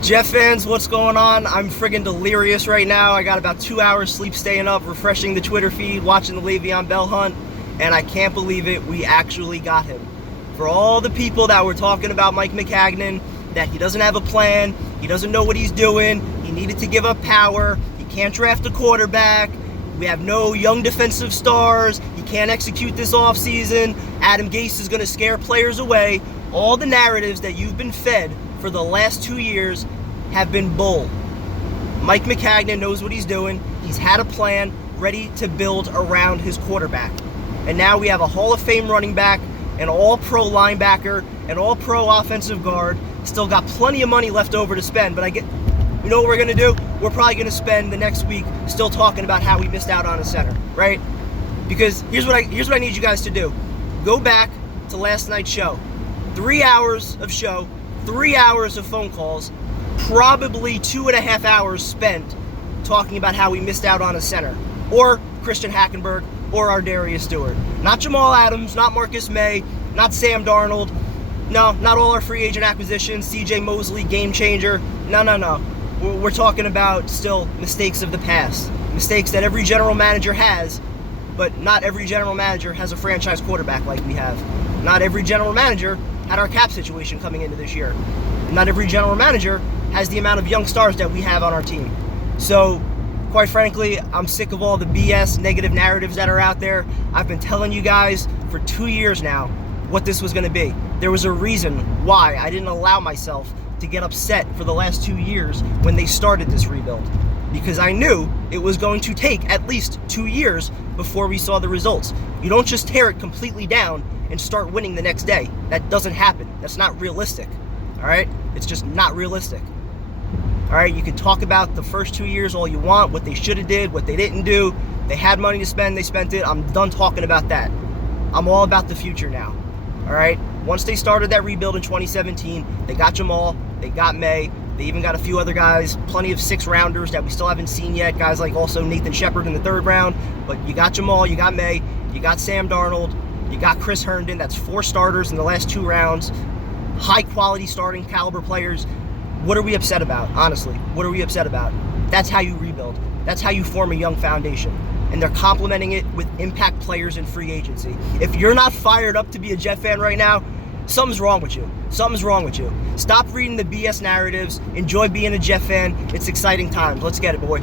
Jet fans, what's going on? I'm friggin' delirious right now. I got about 2 hours sleep staying up, refreshing the Twitter feed, watching the Le'Veon Bell hunt, and I can't believe it. We actually got him. For all the people that were talking about Mike Maccagnan, that he doesn't have a plan, he doesn't know what he's doing, he needed to give up power, he can't draft a quarterback, we have no young defensive stars, he can't execute this offseason, Adam Gase is going to scare players away. All the narratives that you've been fed for the last 2 years have been bull. Mike Maccagnan knows what he's doing. He's had a plan ready to build around his quarterback. And now we have a Hall of Fame running back, an all-pro linebacker, an all-pro offensive guard. Still got plenty of money left over to spend, but you know what we're going to do? We're probably going to spend the next week still talking about how we missed out on a center, right? Because here's what I need you guys to do. Go back to last night's show. 3 hours of show, 3 hours of phone calls, probably 2.5 hours spent talking about how we missed out on a center, or Christian Hackenberg, or our Darius Stewart. Not Jamal Adams, not Marcus May, not Sam Darnold. No, not all our free agent acquisitions, CJ Mosley, game changer. No. We're talking about still mistakes of the past. Mistakes that every general manager has, but not every general manager has a franchise quarterback like we have. Not every general manager had our cap situation coming into this year. Not every general manager has the amount of young stars that we have on our team. So, quite frankly, I'm sick of all the BS, negative narratives that are out there. I've been telling you guys for 2 years now what this was going to be. There was a reason why I didn't allow myself to get upset for the last 2 years when they started this rebuild. Because I knew it was going to take at least 2 years before we saw the results. You don't just tear it completely down and start winning the next day. That doesn't happen. That's not realistic. All right? It's just not realistic. All right? You can talk about the first 2 years all you want, what they should have did, what they didn't do. They had money to spend, they spent it. I'm done talking about that. I'm all about the future now. All right? Once they started that rebuild in 2017, they got Jamal, they got May, they even got a few other guys, plenty of 6-rounders that we still haven't seen yet, guys like also Nathan Shepard in the 3rd round. But you got Jamal, you got May, you got Sam Darnold, you got Chris Herndon. That's 4 starters in the last 2 rounds. High-quality starting caliber players. What are we upset about, honestly? What are we upset about? That's how you rebuild. That's how you form a young foundation. And they're complementing it with impact players in free agency. If you're not fired up to be a Jet fan right now, something's wrong with you. Something's wrong with you. Stop reading the BS narratives. Enjoy being a Jet fan. It's exciting times. Let's get it, boy.